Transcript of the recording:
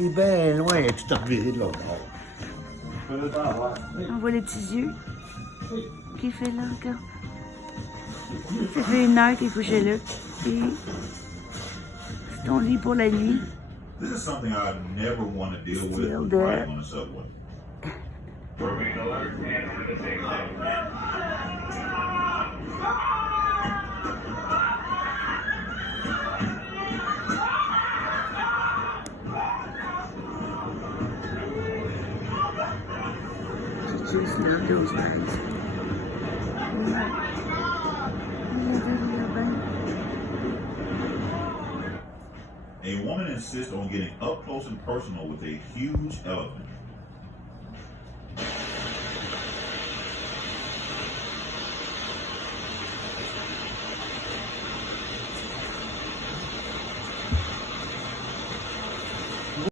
T'es bien loin, tu t'es reviré de l'autre bord. On voit les petits yeux. Qu'il fait là encore. Ça fait 1 heure qu'il est couché là. Et c'est ton lit pour la nuit. This is something I never want to deal with Still when there. riding on the subway. Just love those rides. A woman insists on getting up close and personal with a huge elephant.